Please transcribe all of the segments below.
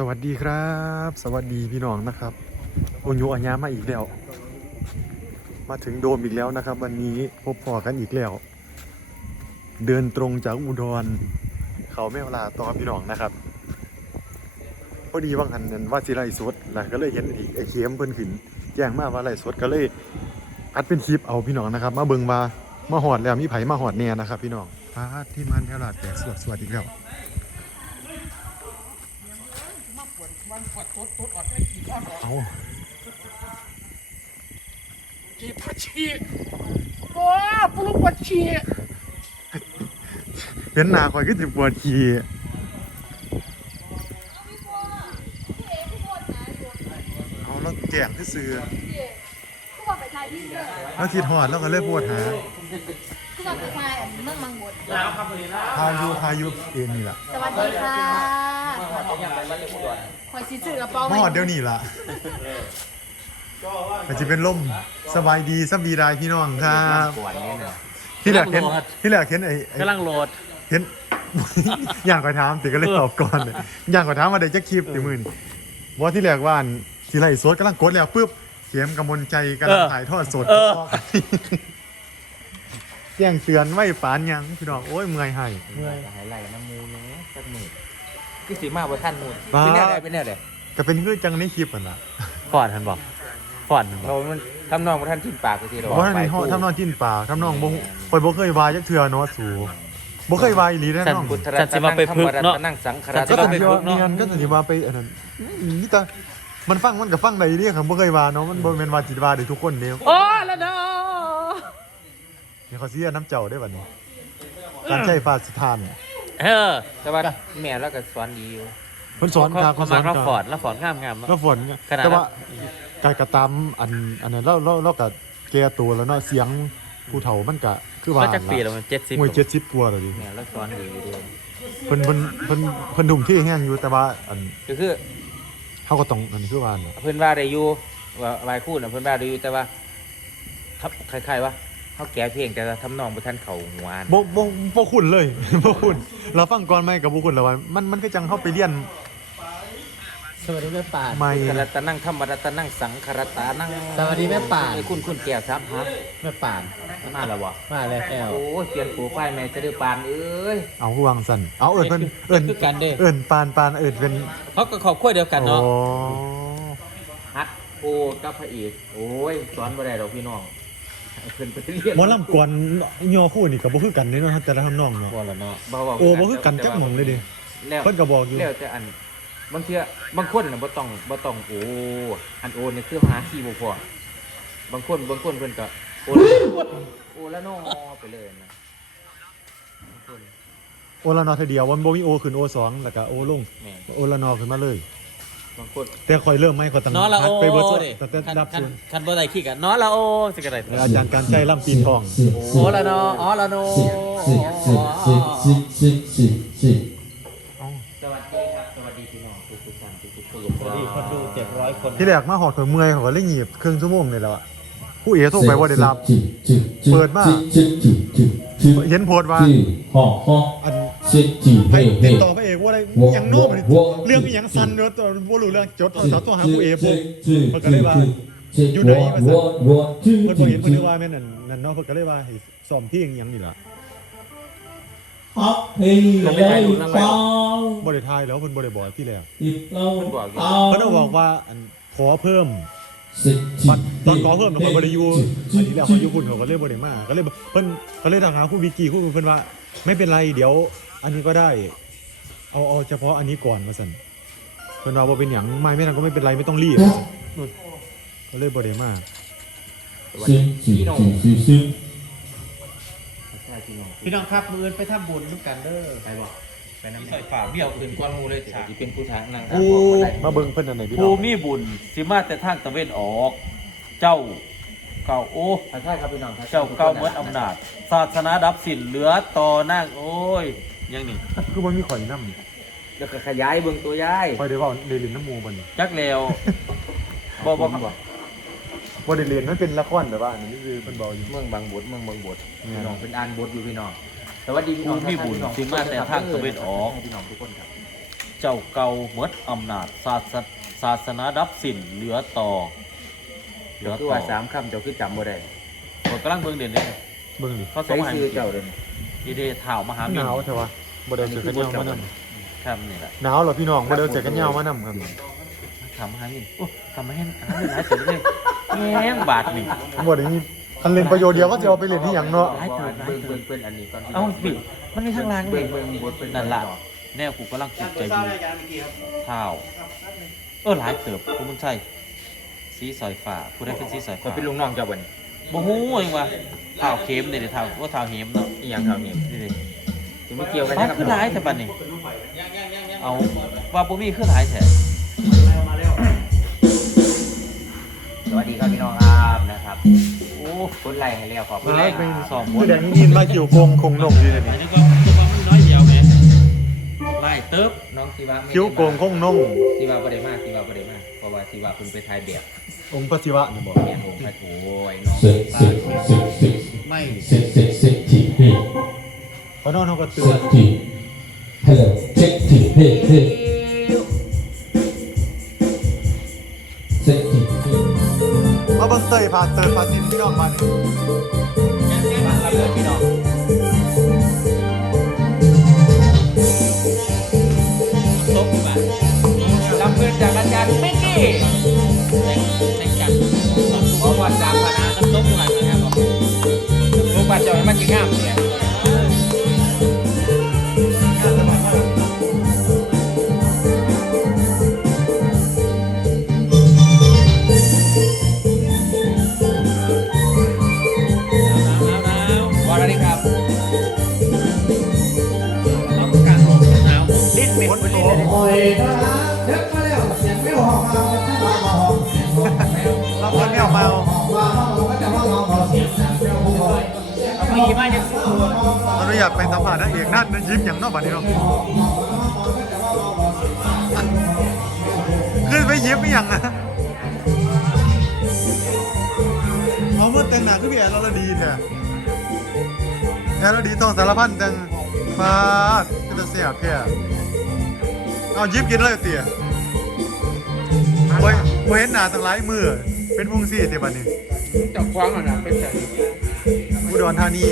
สวัสดีครับ สวัสดีพี่น้องนะครับโอยุอัญญามาอีกแล้ว มาถึงโดมอีกแล้วนะครับ วันนี้พบพอกันอีกแล้ว เดินตรงจากอุดร เขาแม่วลาต่อพี่น้องนะครับพอดีว่างันนั้นว่าสิไล่สดแล้วก็เลยเห็นอีกไอ้เข็มเพิ่นขึ้นแจ้งมาว่าไล่สดก็เลยอัดเป็นคลิปเอาพี่น้องนะครับ มาเบิ่งมามาหอดแล้วมีไผมาหอดแน่นะครับ พี่น้องพาดที่มันแถวลาดแตกสวดสวดอีกแล้ว เอาจีพัชชีโอ้ปลุกพัชชีเห็นหน้าคอยก็จะปวดขี้เอาแล้วแก่งที่ซื้อก็บอกไปทายที่เด้อแล้วทิดหอดแล้วก็เลยปวดหาก็บอกไปทายอันเมืองมังบด ทายุทายุเองนี่ล่ะสวัสดีค่ะคอยสิซื้อกระเป๋ามาไว้หอดเดี๋ยวนี้ล่ะมันจะเป็นล่มสบายดีสบายดีพี่น้องครับปวดเนี่ยนะที่แรกเห็นที่แรกเห็นไอ้ไอ้กำลังโหลดเห็น อย่างก่อยถามติก็เลยตอบก่อนเลยอย่างก่อยถามมาได้จะคลิปติมือนี่ว่าที่แรกว่าอันสิไลฟ์สดกำลังกดแล้วปุ๊บเข็มกำมลใจกำลังถ่ายทอดสดเออแจ้งเตือนไว้ปานหยังพี่น้องโอ้ยเมื่อยให้เมื่อยหายไหลน้ำมูเนื้อสักหมื่น ที่สีมาบนท่านมูนบ้า เป็นแนวใดเป็นแนวใดก็เป็นคือจังในคลิปอะนะฟอนทันบอกฟอนเรามันทำนองบนท่านทิ้งปากไปทีเราเพราะท่านนี่ห้องทำนองจิ้นปากทำนองบ่คอยบ่เคยวายจักเทื่อเนาะสูบ่เคยวายอีหลีแน่นอน พุทธรัตนั่งธรรมรัตนั่งสังขรัตก็นั่สังนนิวาเนียนก็สันนิวาไปอันนั้นนี่แต่มันฟังมันก็ฟังได้เรียกครับบ่เคยวาเนาะมันบ่แม่นว่าจิตวาได้ทุกคนเด้โอ้แล้วเนาะเดี๋ยวเขาสิเอาน้ำเจ้าได้บัดนี้การใช้ฟ้าสถาน เออ แต่ว่าแม่แล้วก็สอนดีอยู่เพิ่นสอนครับเขาเพิ่นสมาอนเราคฟอรันแล้วฟอนงามงามแล้วฝนขนาดนั้นแต่ว่าการกระตามอันอันนั้นเราเราเราก็แก่ตัวแล้วเนาะเสียงผู้เฒ่ามันก็คือว่าก็จากปีแล้วมันเจ็ดสิบมวย70กว่าแล้วดิแม่แล้วสอนดีอยู่ด้วยเพิ่นเพิ่นเพิ่นเพิ่นดุมที่แห้งอยู่แต่ว่าอันก็คือ เฮาก็ต้องอันคือว่าน่ะเพื่อนว่าได้อยู่ว่าลายคู่น่ะเพื่อนว่าได้อยู่แต่ว่าทับคล้ายๆว่า เขาแก่เพลงแต่ว่าทำนองบนท่านเขาหัวอันบ่บ่บ่คุ้นเลย บ่คุ้นเราฟังก่อนไหมกับบ่คุ้นแล้วว่ามันมันก็จังเฮาไปเรียนสวัสดีแม่ป่านใหม่คารตะนั่งธรรมรัตนั่งสังคารตานั่งสวัสดีแม่ป่านไอ้คุณคุณแก้วครับฮะแม่ป่านมาแล้ววะมาแล้วแอลโอ้ยเปลี่ยนโปรไฟล์แม่จะได้ปานเอ้ยเอาคือวางสั่นเอาเอิ้นเพิ่นเอิ้นคือกันเด้เอิ้นปานปานเอิ้นเป็นเขาก็ขอบขั้วเดียวกันเนาะโอ้ฮักโอ้กับพระเอกโอ้ยสอนบ่ได้ดอกพี่น้องให้ เพิ่นไปเรียนหมอลำกวนย่อคู่นี่ก็บ่คือกันเด้เนาะแต่ละทำนองเนาะ บ่ละเนาะบ่เว้าโอ้บ่คือกันจักหม่องเลยเด้แล้วเพิ่นก็บอกอยู่ แล้วแต่อันบางเทียบางคนน่ะบ่ต้องบ่ต้องโอ้อันโอนี่คือหาคีย์บ่พอบางคนบางคนเพิ่นก็โอ้โอ้แล้วน้อไปเลยนะบางคนโอละนอเทอเดียววันบ่มีโอขึ้นโอสองแล้วก็โอลงแม่น โอละนอขึ้นมาเลย บางคนแต่ค่อยเริ่มไหมค่อยตั้งเนาะละโอไปเบิดเด้แต่แต่คันรับคันส่วนคันบ่ได้ขี้กันเนาะละโอสิกระไดแล้วอาจารย์การใจล่ำปีนทองโอ้ละเนาะอ๋อละโนสวัสดีครับสวัสดีพี่น้องทุกทุกๆท่านทุกทุกๆคนสวัสดีคนดู700คนที่แรกมาหอดข่อยเมื่อยเขาก็เลยหยีบครึ่งชั่วโมงนี่แหล้วอะผู้เอ๋โทรไปว่าได้รับเปิดมาเห็นโพสต์ว่าห่อห่ออัน เช็ดจีไปเฮ้เฮ้ติดต่อพระเอกว่าอะไรอยังโน้มเลยเรื่องอหยังซันเนอะตัวบ่รู้เรื่องจดโทรศัพท์ตัวหาผู้เอ๋ปุ๊บมันก็เลยว่าอยู่ไหนมาสั่นวอดจืดเพิ่นบ่เห็นเพิ่นนึกว่าแม่นนั่นนั่นเนาะเพิ่นก็เลยว่าให้ซ้อมเพลงอหยังนี่ล่ะฮอเฮ้ได้เปล่าบ่ได้ทายแล้วเพิ่นบ่ได้บอกที่แรกติดเราเปล่าเพิ่นก็บอกว่าอันขอเพิ่มเช็ดจีบัดตอนขอเพิ่มเนี่ยเพิ่นบ่ได้อยู่อันนี้แล้วเขาอยู่คุณเขาก็เลยบ่ได้มาก็เลยเพิ่นก็เลยทางหาครูวิกกี้ครูเพิ่นว่า ไม่เป็นไรเดี๋ยว อันนี้ก็ได้ เอาเอาเฉพาะอันนี้ก่อนว่าซั่นเพิ่นว่าบ่เป็นหยังไม่ไม่ทันก็ไม่เป็นไรไม่ต้องรีบว่าซั่นก็เลยบ่ได้มาสวัสเช็ดีดจีพี่น้องจีจีใช่พี่น้องพี่น้องครับมื้ออื่นไปทำบุญด้วยกันเด้อไปบอกไปน้ำใส่ฝาเบี้ยวคืนก้อนหมูเลยสจ้ะที่เป็นผู้ทางนั่งกูทางมาเบิ่งเพิ่นอันไหนพี่น้ภูองมิบุญสิมาแต่ทางตะเวนออก เจ้าเก่าโอ้ใช่ครับพี่น้องเจ้าเก่าเมื่ออำนาจศาสนาดับสิ้นเหลือต่อนั่งโอ้ย ยังนี่คือบ่มีข่อยนำแล้วก็ขยายเบิ่งตัวย้ายข่อยได้เว้าได้เล่นน้ำหมู่บ่นี่จักแล้วบ่บ่ครับบ่ได้เล่นมันเป็นละครแบบว่าอันนี้คือเพิ่นบอกอยู่ เมืองบางบทเมืองบางบทพี่น้องเป็นอ่านบทอยู่พี่น้องสวัสดีพี่น้องภูมิบุญสิมาแต่ทางตะเวนออกพี่น้องทุกคนครับ เจ้าเก่าเมดอำนาจศาสศาสนาดับสิ้นเหลือต่อเหลือคือต่อว่าสามคำเจ้าคือจำบ่ได้ผมกำลังเบิ่งเด่นเลยเบิ่งดิเขาส่ใช้งมาให้ชื่อเจ้าเด้อ ดีเดเท่ามหาหมินนาวใช่ปะบ่ได้เอาเสื้อกันยาวมานำครับนี่แหละหนาวเหรอพี่น้องบ่ได้เอาเสื้อกันยาวมานำครับทำให้มินโอ้ทำให้หามินหลายตัวเลยแง่งบาทนี่บ่ได้มีคันเล่นประโยชน์เดียวก็จะเอาไปเล่นที่หยังเนาะหลายตัวหลายเบิ่งตัวเบิ่งเพิ่นอันนี้ก่อนเอ้าบิมันมีทางล่างเบิ่นี่งเบิ่งบทเพิ่นนั่นล่ะแนวกูกำลังคิดใจอยู่เท้าเออหลายเติบคุณบุญชัยสีสอยฟ้าผู้ได้เป็นสีสอยเขาฟ้าเป็นลุงน้องเจ้าบ่นี่บ่ฮู้เองว่าเท้าเข็มนี่เด้เท้าว่าเท้าเข็มเนาะ อีหยังเขานี่นี่เด้สิมาเกี่ยวกันฟ้ากับคือหลายแต่บัดนี้เอาว่าบ่มีคือหลายแท้สวัสดีครับพี่น้องครับนะครับโอ้กดไลค์ให้แล้วขอบคุณผู้ไลได้ค์เป็นสองคผู้นแดงยินมาเกี่ยวโกงคงนงอยู่เดี๋ยวอันนี้นี้ก็ก็ว่ามีน้อยเดียวแหมหลายเติบน้องสิว่าไม่ได้คิ้วโกงคงนงสิว่าบ่ได้มาสิว่าบ่ได้มาเพราะว่าสิว่าเพิ่นไปถ่ายแบบองค์พระศิวะนี่บ่แม่นองค์พระโถไอ้น้องเสร็จเสร็จเสร็จเสร็จไม่ เสร็จเสร็จเสร็จทีเฮ้ เขานอนเขาก็เสตื่ร็นจทีฮัลโหลเช็คทีเฮ้เฮ้เสร็จทีเฮ้มาเบิ่งเตยพาเตยพาทินพี่น้องมานี่รั มาเอาหอกมาหอกก็จะว่าอยงแมวหอกเอามีมาจากอนุญาตไปสัมภาษณ์นาเอกนั่นนั่นยิ้มอย่างนอกบัดนี้เนาะขึ้นไปยิ้มไม่อย่างนะเอาเมื่อแต่งหน้าคือพี่แอนเราละดีแท้แอนเราดีต้องสารพันแต่งฟ้าก็จะเสียบแท้เอายิ้มกินเลยเตี๋ยโอ้ยโอ้ยเห็นหนาตั้งหลายมือ เป็นพุงซี่เตี๋ยบัดนี้เจ้าควางอะนะเป็นแต่อุดรธานี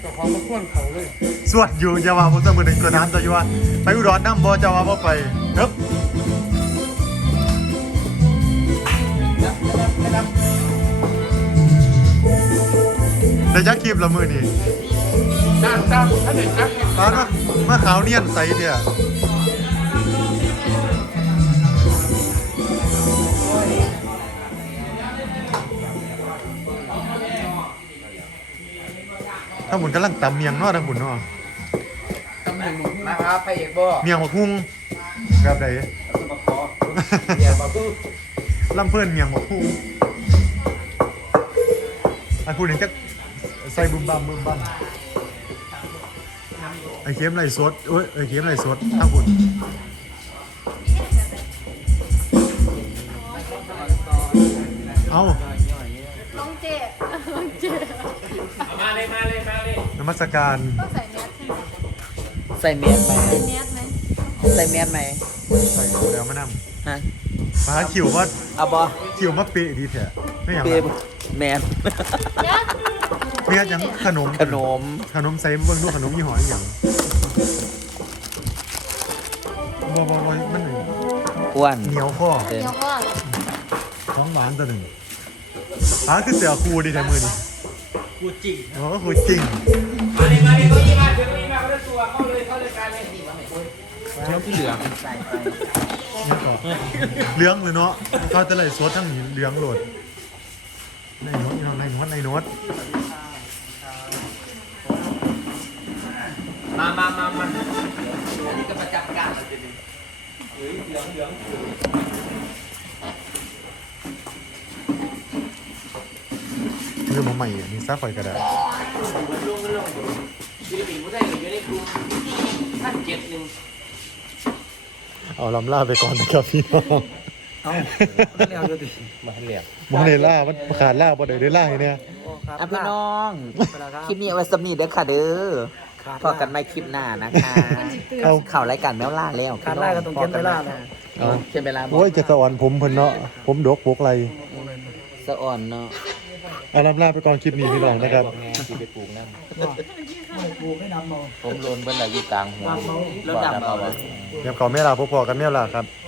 เจ้าควางมาข้วนเขาเลยสวดอยู่อยาวาผมต้องมือหนึ่งกระน้ำตัวอยู่ว่าไปอุดรน้ำบ่จะว่าบ่ไปเฮ้บได้ยักคลิปละมือนี่จ้างจ้างถ้าเด็กจักตอนมามาขาวเนียนใสเดียถ้าหมุนกำลังตำเมียงเนาะถ้าหมุนเนาะตำแหน่งหนุ่มมาครับพระเอกบ่เมียงหัวคุ้งแบบไหนคือมาขออย่ามาพูดลำเพื่อนเมียงหัวคุ้งไอ้พูดนี่จะใส่บุมบัมบุมบัมไอ้เข็มไหลสดเอ้ยไอ้เข็มไหลสดทั้งบุญเอา น้องเจน้องเจ มาเลยมาเลยมาเลย นมัสการต้องใส่แมสใช่ไหมใส่แมสไหมใส่แมสไหมใส่แมสไหมใส่แล้วมานฮะำมาขิวว่าเอาบอขิวมาเปะดีแท้ไม่อย่างเปไรย์แมสแมสเมียยังขนมขนมขนมใส่เบิ่งดูขนมยี่ห้ออหย่างบ่บ่บ่มันอ้วนเหนียวข้อเดี๋ยวก่อนท้องหวานตัวหนึ่งหาคือเสือคูดีแท้มือนี่ กูจริงอ๋อคูจริงมาเลยมาเลยเขายี่มาเดี๋ยวเขายี่มาเขาจะตัวเข้าเลยเข้าเลยการเลยเจ้าที่เหลือนี่ก่อนเหลืองเลยเนาะเขาจะเลยสดทั้งนี้เหลืองโหลดในโน้ตในโน้ตในโน้ตมามามามาอันนี้ก็ประจำการเลยทีนี้เรื่อง มาใหม่อันนี้ซาข่อยกระดาษลงลงศิลปินผู้ไทยอยู่ในกลุ่มท่านเจ็ดหนึ่งเอาลำล่าไปก่อนนะครับพี่น้องเอาเร็วดูดิมาเหลี่ยมมองเดล่ามันขาดล่าบ่ได้ได้ล่าเนี่ยอะพี่น้อง คลิปนี้เอาไว้สำนีเด้อค่ะเด้อพอกันไม่คลิปหน้านะคะเอาเข่ารายการแมวล่าแล้วการได้ก็ต้องเขียนเวลานะเอาเขียนเวลาบอโอ้ยจะสะอ่อนผมเพิ่นเนาะผมดกปกไหลสะอ่อนเนาะ อาลำลาไปก่อนคลิปนี้พี่น้องนะครับแม่ที่ไปปลูกนั่นปลูกให้ดำมองผมโลนเบิ่นละอยู่กลางหัวแล้วดำเอาเลย เดี๋ยวเขาแม่ลาพบพอกันแม่ลาครับเ